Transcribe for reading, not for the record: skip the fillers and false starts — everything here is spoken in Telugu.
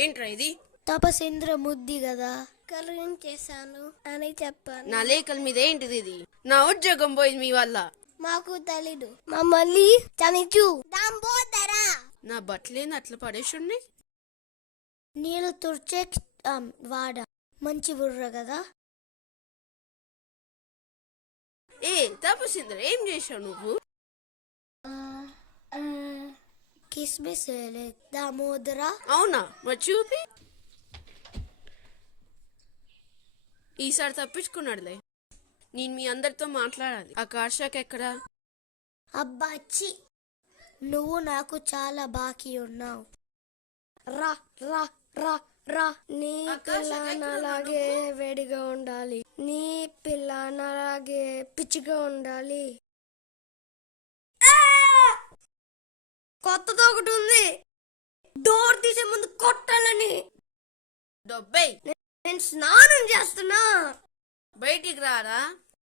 ఏంట్రా ఇది? తపసేంద్ర ముద్ది కదా కరిగించేశాను అని చెప్పాను. నా లేఖల మీద ఏంటిది ఇది? నా ఉద్యోగం పోయింది మీ వల్ల. మాకు తెలీదు, మమ్మల్ని చనిచు దాంబోదరా. నా బట్టలేని అట్లా పడేసి నీళ్ళు తుడిచే వాడ మంచి బుర్ర కదా. ఏ తపసింద్ర, ఏం చేశావు నువ్వు? కిస్మిస్ దామోదరా. అవునా? మరి చూపి. ఈసారి తప్పించుకున్నాడులే. నేను మీ అందరితో మాట్లాడాలి. ఆ కార్షాక్ ఎక్కడా? అబ్బాచి, నువ్వు నాకు చాలా బాకీ ఉన్నావు. రా రా రా రా. నీ పిల్లనలాగే వేడిగా ఉండాలి, నీ పిల్లనలాగే పిచ్చిగా ఉండాలి. కొత్తది ఒకటి ఉంది, డోర్ తీసే ముందు కొట్టాలని. డొబ్బై, నేను స్నానం చేస్తున్నా. బయటికి రారా.